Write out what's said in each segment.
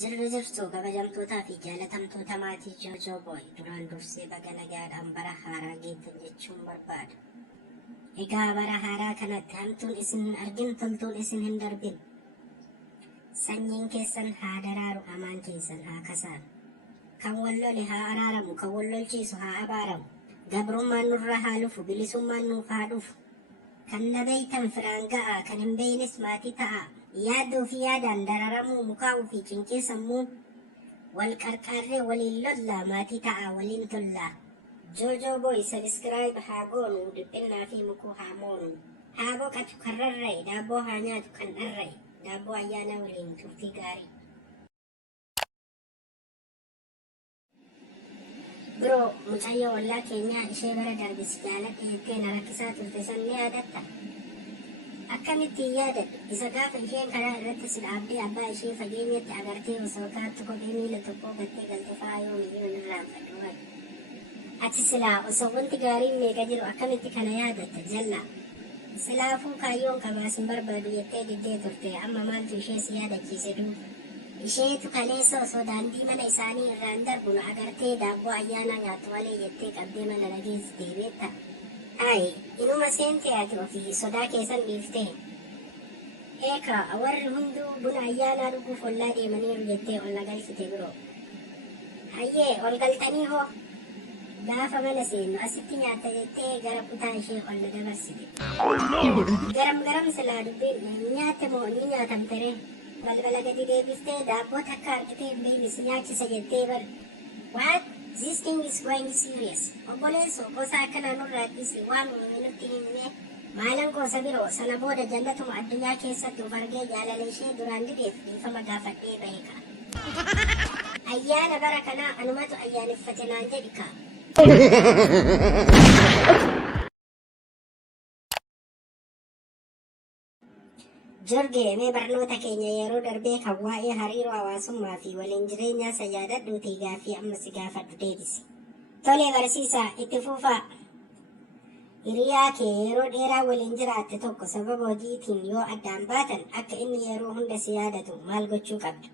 Jirri jirtu kabajamtootaa fi jaalatamtoota maatii Joojoo Booy duraan dursee baga nagaadhaan bara haaraa geettan jechuun barbaada. Egaa bara haaraa kanatti hamtuun isin hin argin, toltuun isin hin darbin. Sanyiin keessan haa daraaru, hamaan keessan haa kasaaru. Kan wal lole haa araaramu, kan wal lolchiisu haa abaaramu. Gabrummaan nurra haa lufu, bilisummaan nuuf haa dhufu. Kan na beeytan firaan ga'a, kan hin beeynes maatii ta'a. Yaaduu fi yaadaan dararamuu mukaa'uu fi cinqii sammuu wal qarqaarree waliin lollaa maatii ta'a waliin tollaa. Joojoo Booy sabiskiraayib haa goonu, dhiphinnaa fi mukuu haa moonu. Haa boqatu kan rarra'e, daabboo haa nyaatu kan dharra'e. Daabboo ayyaana waliin turtii gaarii. Biroo mucayyoo ollaa keenyaa ishee bara darbis jaaladhe jettee na rakkisaa turte san ni yaadatta? Akkamittiin yaadadhu isa gaafa isheen karaa irratti si dhaabdee abbaa ishee fageenyatti agartee osoo kaattu kophee miila tokkoo gattee galte fa'aa yoo miyyuu irraanfadhu ati. Ati silaa osoo wanti gaariin meeqa jiru akkamitti kana yaadatta jallaa. Silaafuu kaayyoon qabaasin barbaadu jettee diddee turte amma maaltu ishee si yaadachiise duuba. Isheetu kaleessa osoo daandii mana isaanii irraan darbu nu agartee daabboo ayyaanaa nyaattu malee jettee qabdee mana nageessitee beekta. Ai, inuma seentee ati ofii sodaa keessan dhiiftee. Eeka warri hunduu buna ayyaanaa dhuguuf ollaa deemaniiru jettee ol nagalchite biroo. Hayyee ol galtanii hoo? Gaafa mana seennu asitti nyaatta jettee gara kutaa ishee ol na dabarsite. Garam silaa dubbiin nyaatte moo ni nyaatamtere? Balbala gadi deebiftee daabboo takka argitee hin beekne si nyaachisa jettee bar. What? This thing is going serious. Obboleessu gosa akkanaa nurraa dhiisi waan nuti himne maalan gosa biroo sana booda jannatuma addunyaa keessatti of argee jaalala ishee duraan dideef dhiifama gaafadhee beeka. Ayyaana bara kanaa anumatu ayyaaneffate naan jedhi kaa. Jorgee mee barnoota keenya yeroo darbee kan waa'ee hariiroo hawaasummaa fi waliin jireenyaa sajaadadhuutii gaaffii amma si gaafadhu deebisi. Tolee barsiisaa itti fufaa. Hiriyaa kee yeroo dheeraa waliin jiraatte tokko sababa hojiitiin yoo addaan baatan akka inni yeroo hunda si yaadatu maal gochuu qabdu?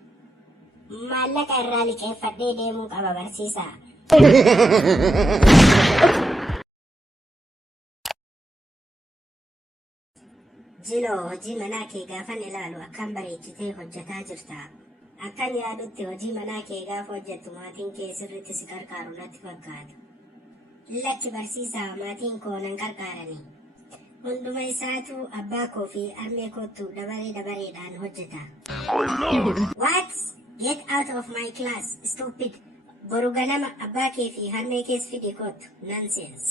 Maallaqa irraa liqeeffadhee deemuu qaba barsiisaa. Jiloo hojii manaa kee gaafan ilaalu akkan bareechitee hojjetaa jirta. Akkan yaadutti hojii manaa kee gaafa hojjettu maatiin kee sirriitti si qarqaaru natti fakkaata. Lakki barsiisaa maatiin koo nan qarqaarani. Hunduma isaatu abbaa koo fi harmee kootu dabareedhaan hojjeta. What? Get out of my class, stupid. Boru ganama abbaa kee fi harmee kees fidi kootu. Nonsense.